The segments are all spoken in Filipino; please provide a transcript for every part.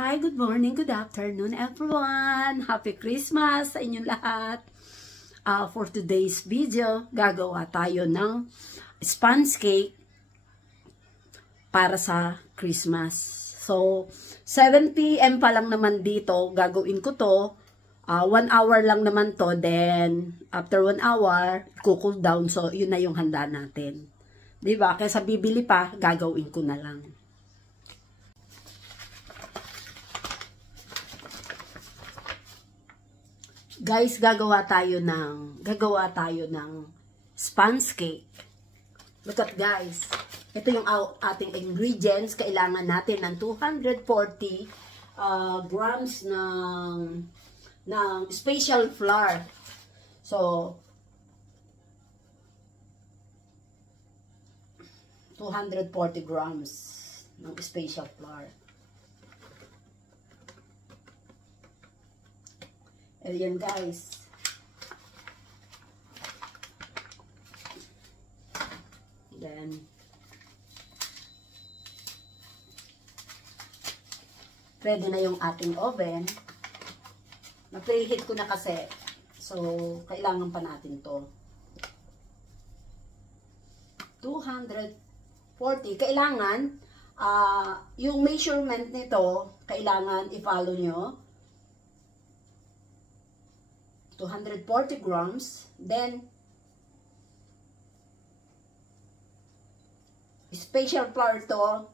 Hi, good morning, good afternoon everyone. Happy Christmas sa inyong lahat. For today's video, gagawa tayo ng sponge cake para sa Christmas. So, 7 PM pa lang naman dito, gagawin ko to. 1 hour lang naman to, then after 1 hour, cool down. So, yun na yung handa natin. Diba? Kaya sa bibili pa, gagawin ko na lang. Guys, gagawa tayo ng sponge cake. Look at guys. Ito yung ating ingredients. Kailangan natin ng 240 grams ng special flour. So 240 grams ng special flour. Ayan guys. Then, ready na yung ating oven. Na-preheat ko na kasi. So, kailangan pa natin to. 240. Kailangan, yung measurement nito, kailangan i-follow nyo. 240 grams. Then, special flour to.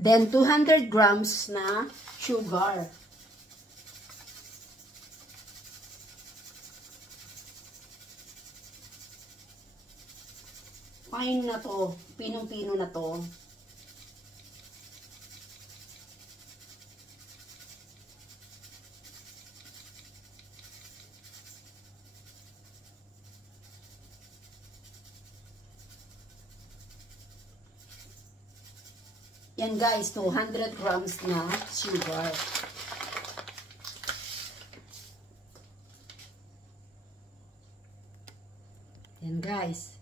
Then, 200 grams na sugar. Fine na to. Pinong-pino na to. Yan guys, 200 grams na sugar. Yan guys.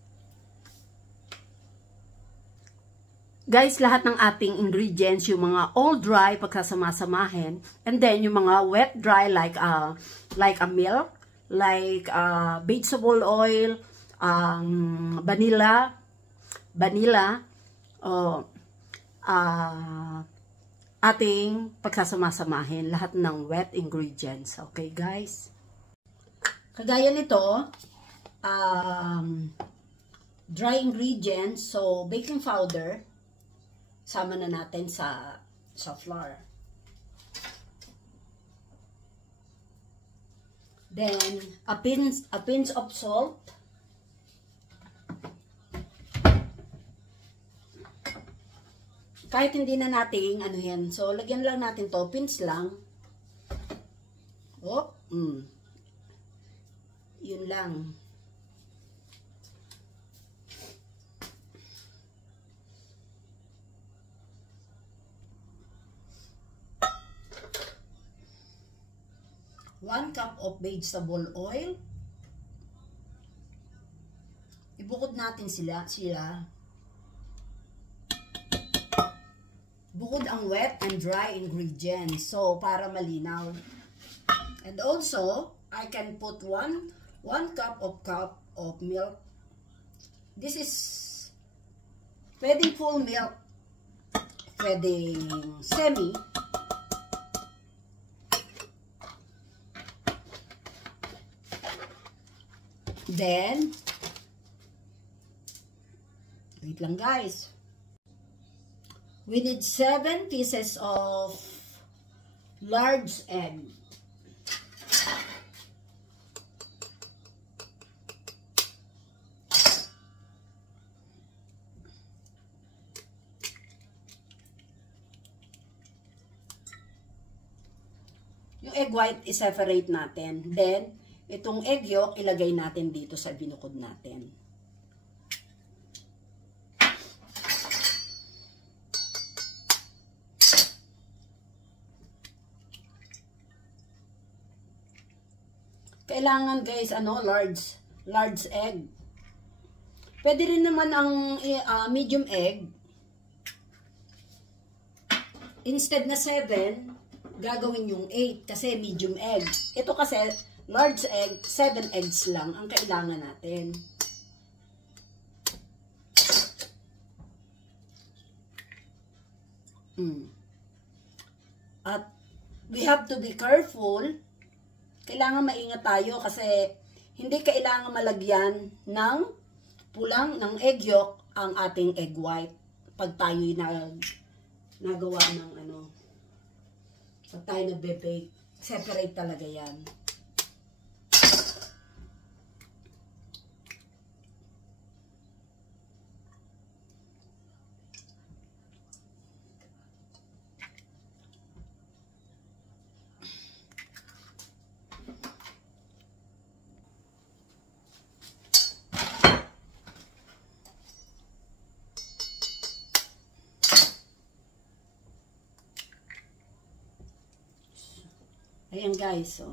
Guys, lahat ng ating ingredients, yung mga all dry, pagkasama-samahin, and then yung mga wet dry like a milk, like vegetable oil, vanilla, ating pagsasama-samahin lahat ng wet ingredients. Okay, guys? Kagaya nito, dry ingredients, so baking powder, sama na natin sa flour. Then, a pinch of salt. Kahit hindi na natin, ano yan, so lagyan lang natin to, pinch lang. Oh, yun lang. One cup of vegetable oil. Ibukod natin sila. Bukod ang wet and dry ingredients. So, para malinaw. And also, I can put one cup of milk. This is pwedeng full milk. Pwedeng semi. Then, wait lang guys. We need 7 pieces of large egg. Yung egg white i-separate natin. Then, itong egg yolk ilagay natin dito sa binukod natin. Kailangan guys, large egg. Pwede rin naman ang medium egg. Instead na 7, gagawin yung 8 kasi medium egg. Ito kasi large egg, 7 eggs lang ang kailangan natin. At we have to be careful. Kailangan maingat tayo kasi hindi kailangan malagyan ng pulang ng egg yolk ang ating egg white pag tayo'y nagawa ng pag tayo nagbe-bake. Separate talaga yan. Ayan guys, so.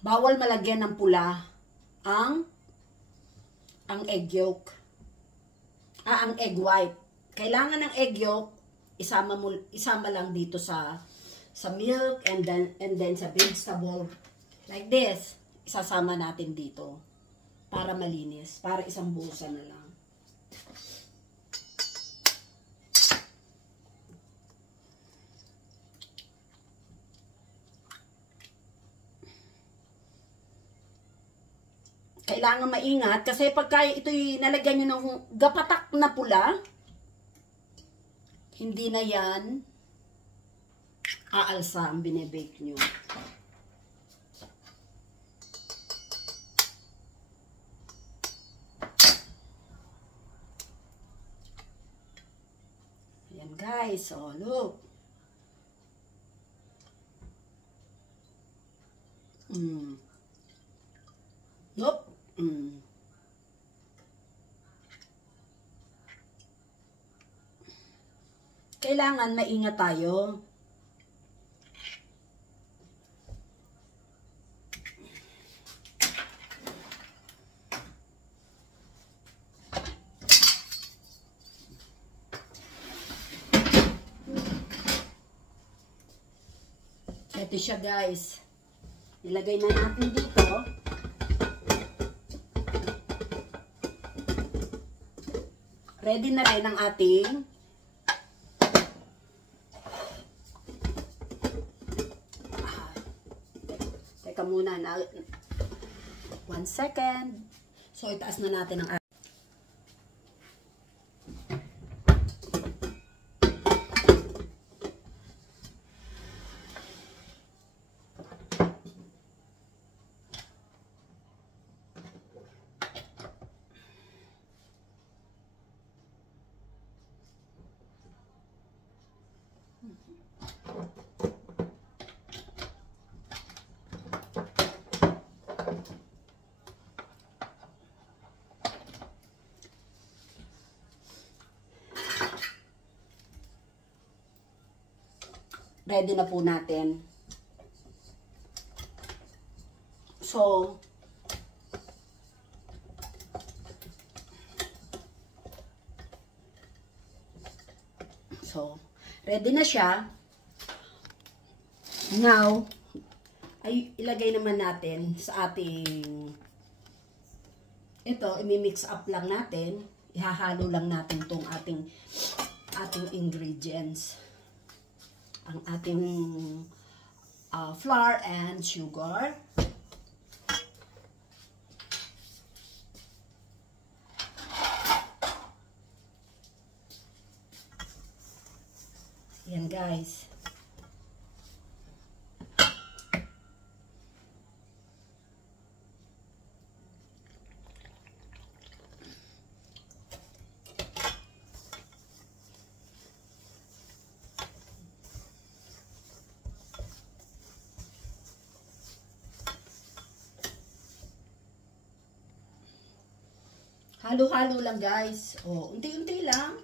Bawal malagyan ng pula ang egg yolk. Ang egg white. Kailangan ng egg yolk, isama lang dito sa milk and then sa vegetable. Like this. Isasama natin dito para malinis, para isang busa na lang. Kailangan maingat kasi pagka ito'y nalagyan nyo ng gapatak na pula, hindi na yan aalsa ang binibake nyo. Ayan guys, so look. Nope. Kailangan maingat tayo. Ito siya guys. Ilagay na natin dito. Ready na rin ang ating teka muna na 1 second. So itaas na natin ang ready na po natin. So, ready na siya. Now, ay ilagay naman natin sa ating ito, imi-mix up lang natin. Ihahalo lang natin tong ating ingredients. Ang ating flour and sugar. Yan guys. Halo-halo lang guys. O, unti-unti lang.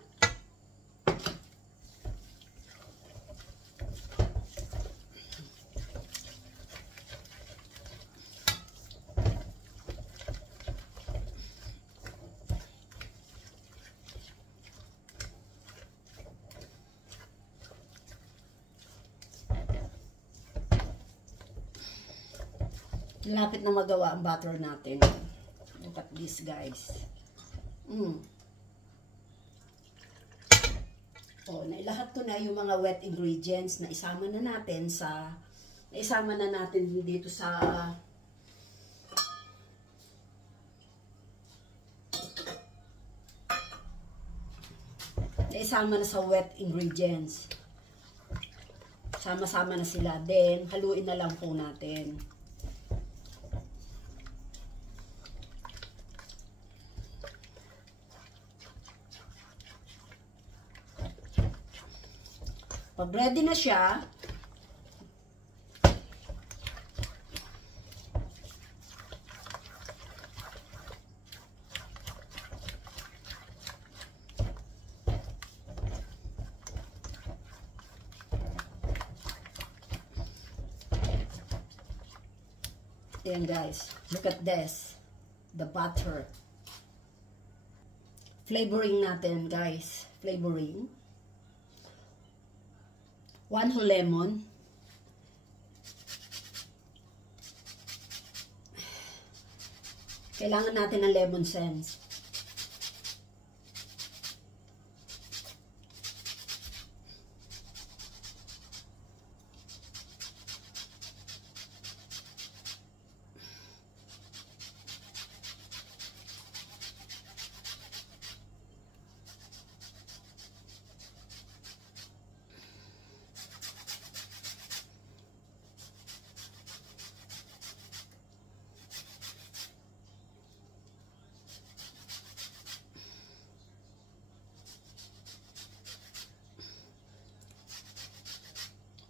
Lapit na magawa ang butter natin. Look at this, guys. Oh, nailahat ko na yung mga wet ingredients na isama na natin dito sa wet ingredients. Sama-sama na sila. Then, haluin na lang po natin. Pag ready na siya, ayan guys, look at this, the butter. Flavoring natin guys, flavoring. 1 whole lemon. Kailangan natin ng lemon zest.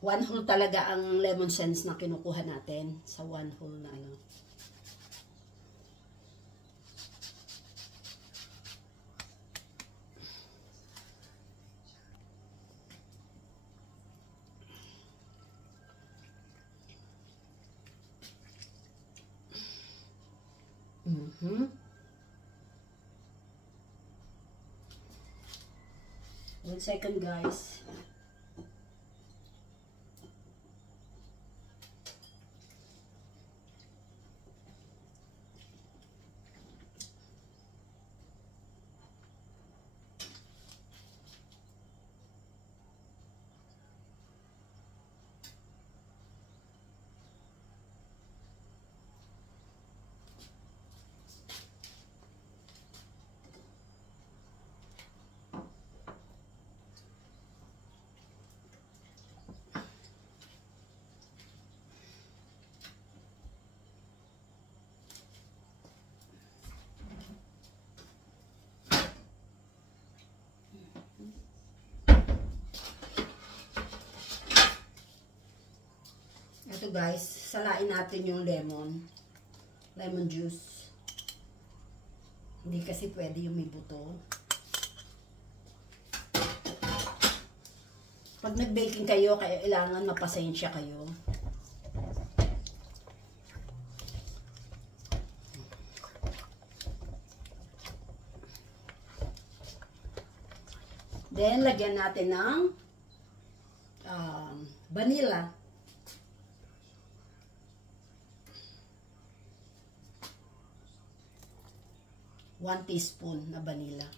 One whole talaga ang lemon zest na kinukuha natin sa 1 whole na ano. One second guys. Ito guys, salain natin yung lemon juice. Hindi kasi pwede yung may buto. Pag nag-baking kayo, kailangan mapasensya kayo. Then, lagyan natin ng vanilla. 1 teaspoon na vanilla.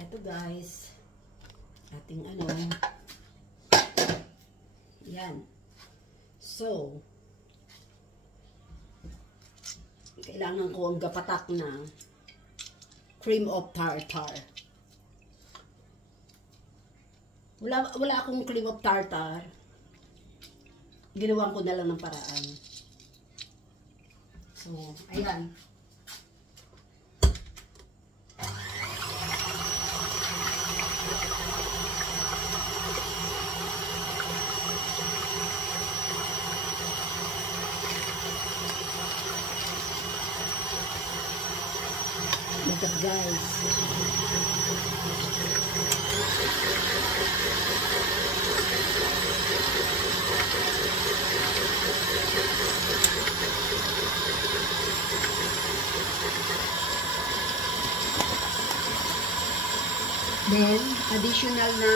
Ito guys, ating ano, yan. So, kailangan ko ang gapatak na cream of tartar. Wala akong cream of tartar. Ginawan ko na lang ng paraan. So, ayan. Look at guys. Then, additional na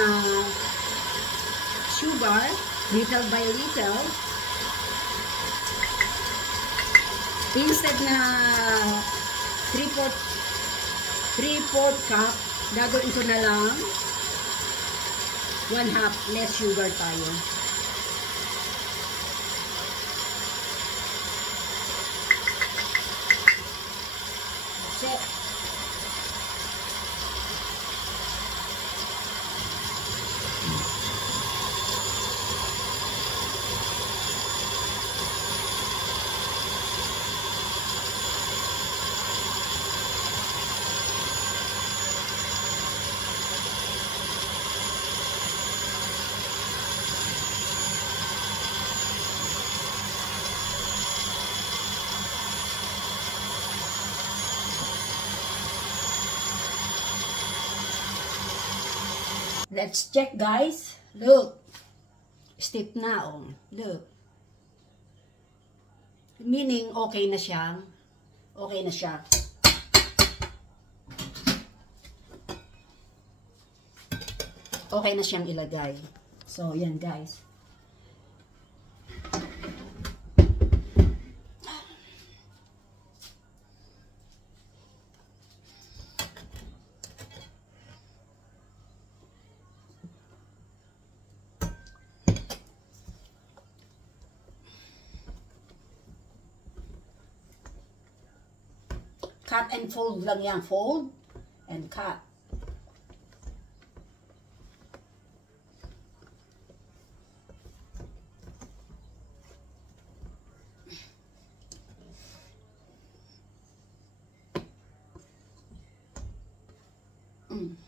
sugar, little by little. Instead na 3/4 cup, gagawin ko na lang 1/2 less sugar tayo. So, let's check, guys. Look. Stiff na, oh. Look. Meaning, okay na siya. Okay na siya. Okay na siyang ilagay. So, yan, guys. Cut and fold lang yan. Fold and cut.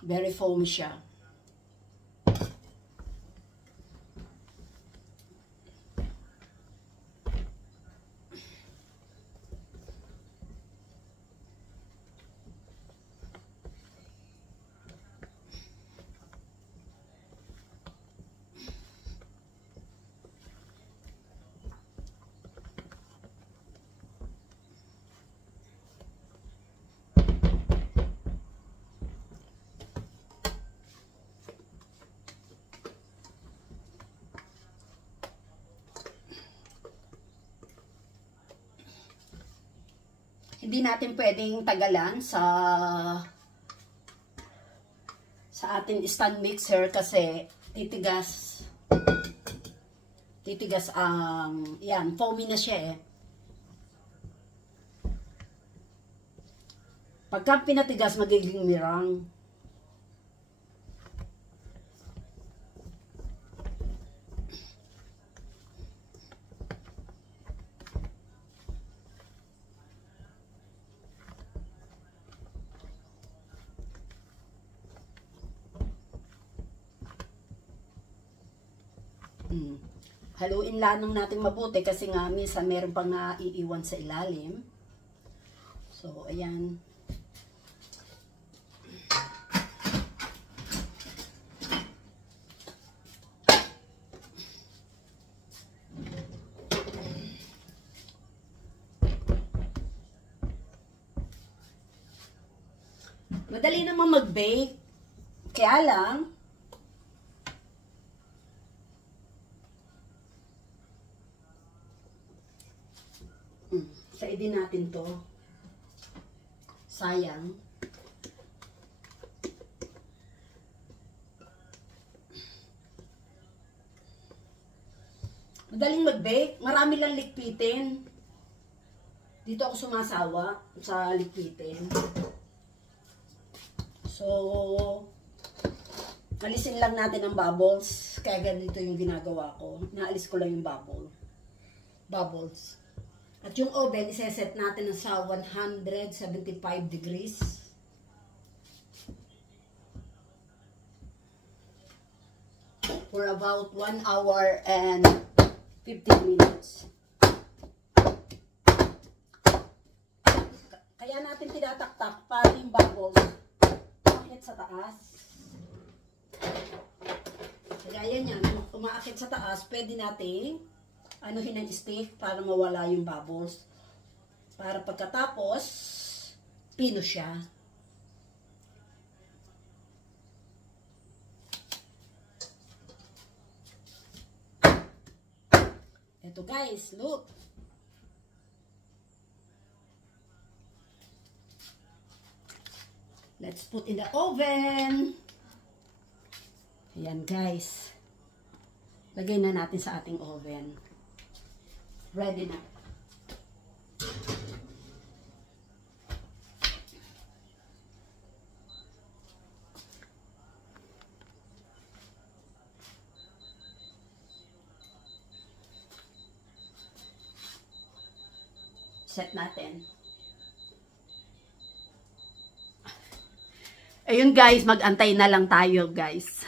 Very foamy siya. Hindi natin pwedeng tagalan sa ating stand mixer kasi titigas ang yan, foamy na siya eh. Pagka pinatigas, magiging mirang. Haluin lang natin mabuti kasi nga minsan meron pang naiiwan sa ilalim. So, ayan. Madali naman mag-bake. Kaya lang, saidin natin to. Sayang. Madaling mag-bake. Marami lang likpitin. Dito ako sumasawa sa likpitin. So, alisin lang natin ang bubbles. Kaya ganito yung ginagawa ko. Naalis ko lang yung bubbles. At yung oven, iseset natin sa 175 degrees. For about 1 hour and 15 minutes. Kaya natin tinataktak para yung bubbles umaakit sa taas. Kaya yan, umaakit sa taas, pwede natin anuhin ang stick para mawala yung bubbles. Para pagkatapos, pino siya. Ito guys, look. Let's put in the oven. Ayan guys. Lagay na natin sa ating oven. Ready na. Set natin. Ayun guys, mag-antay na lang tayo guys.